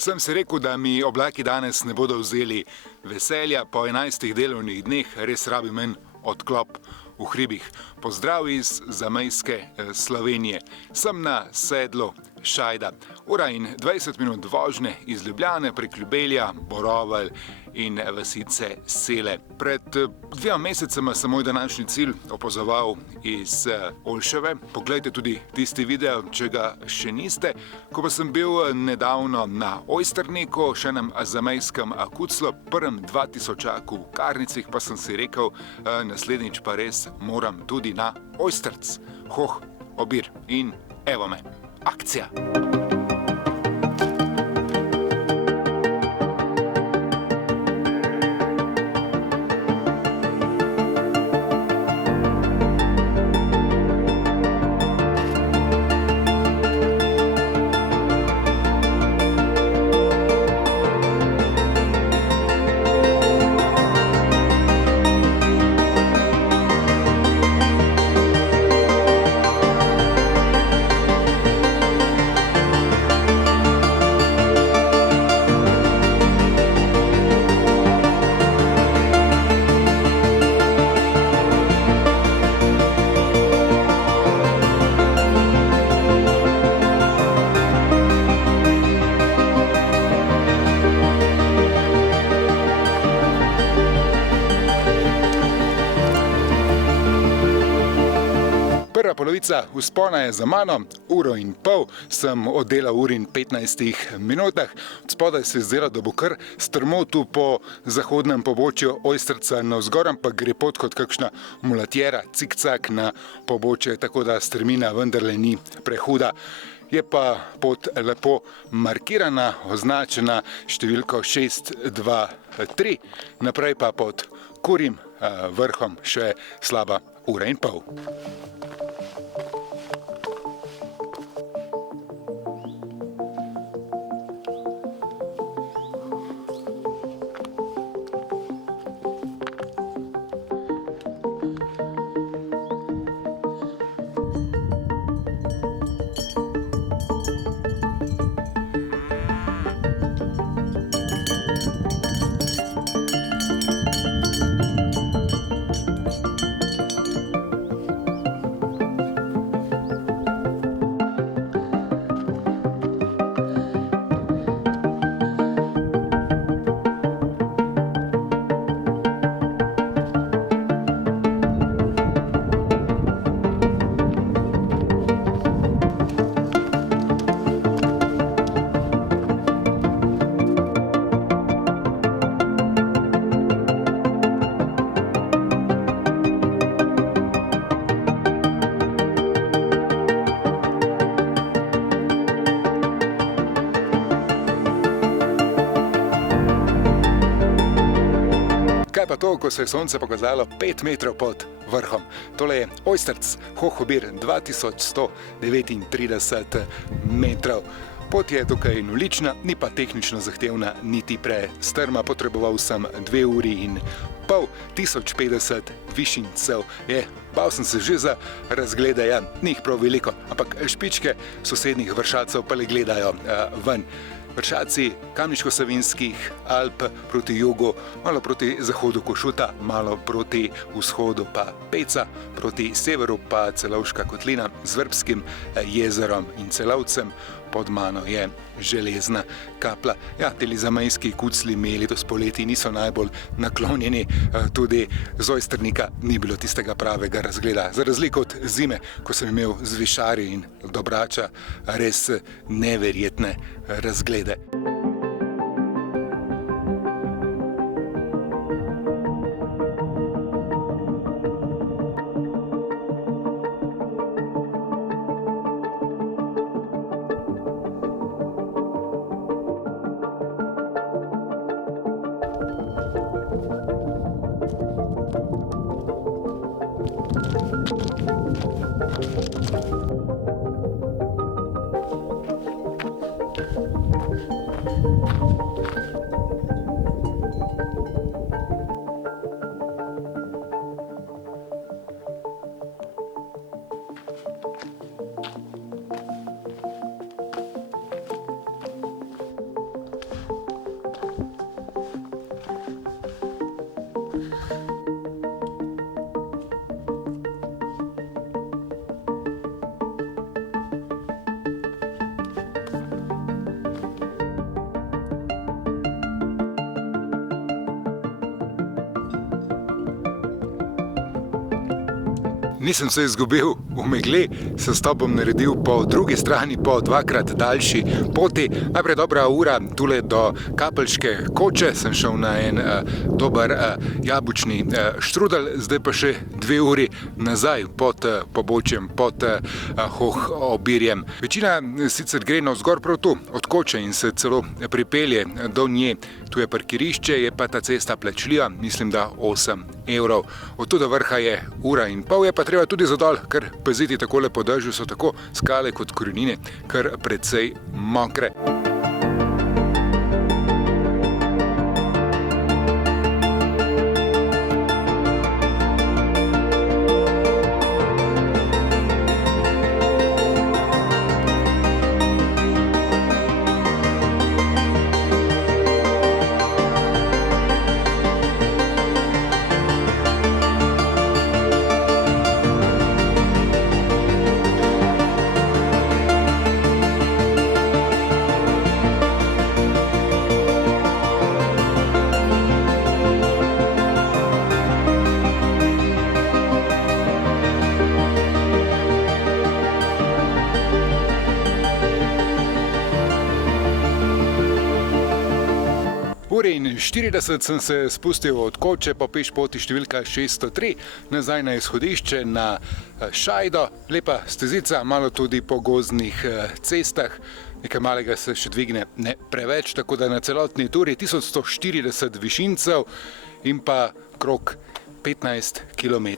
Sem si rekel, da mi oblaki danes ne bodo vzeli veselja, po 11 delovnih dneh res rabim en odklop v hribih. Pozdrav iz zamejske Slovenije. Sem na sedlu Šajda. Ura in 20 minut vožnje iz Ljubljane prek Ljubelja, Borovelj in vasice Sele. Pred 2 mesecema sem moj današnji cilj opazoval iz Olševe. Poglejte tudi tisti video, če ga še niste. Ko pa sem bil nedavno na Ojsterniku, še enem zamejskem kuclu, prvem 2000-aku v Karnicih, pa sem si rekel, naslednjič pa res moram tudi na Ojstrc. Hoh, obir in evo me. Akcija! Prva polovica vzpona je za mano, 1,5 ure sem oddelal v 1:15 minutah. Od spodaj se je zdelo, da bo kar strmo tu po zahodnem pobočju Ojstrca navzgor, ampak gre pot kot kakšna mulatjera, cikcak na pobočje, tako da strmina vendarle ni prehuda. Je pa pot lepo markirana, označena številko 623, naprej pa pod Kurjim vrhom še slaba 1,5 ure. Kaj pa to, ko se je sonce pokazalo 5 metrov pod vrhom? Tole je Ojstrc, Hoh obir, 2139 metrov. Pot je tukaj nolična, ni pa tehnično zahtevna, niti prestrma. Potreboval sem 2,5 ure, 1050 višincev je. Bal sem se že za razglede, ja, ni jih prav veliko, ampak špičke sosednjih vršacov pa le gledajo ven. Vršaci Kamniško-Savinjskih Alp proti jugu, malo proti zahodu Košuta, malo proti vzhodu pa Peca, proti severu pa Celovška kotlina z Vrbskim jezerom in Celovcem. Pod mano je železna kapla. Ja, teli zamejski kucli mi letos poleti niso najbolj naklonjeni, tudi z Ojsternika ni bilo tistega pravega razgleda. Za razliko od zime, ko sem imel z Višarji in do Brača res neverjetne razglede. Nisem se izgubil v megli, se s tobom naredil po drugi strani, po dvakrat daljši poti. Najprej dobra ura tule do Kapelške koče, sem šel na en dober jabučni štrudel, zdaj pa še 2 uri nazaj pod pobočjem, pod Hohobirjem. Večina sicer gre navzgor prav tu, od koče in se celo pripelje do nje. Tu je parkirišče, je pa ta cesta plačljiva, mislim, da 8 evrov. Od tu do vrha je 1,5 ure, je pa treba tudi zadol, ker paziti takole po dežju so tako skale kot korenine, kar precej mokre. Ure in 40 sem se spustil od koče po pešpoti številka 603 nazaj na izhodišče na Šajdo. Lepa stezica, malo tudi po gozdnih cestah. Nekaj malega se še dvigne, ne preveč, tako da na celotni turi 1140 višincev in pa krog 15,5 km.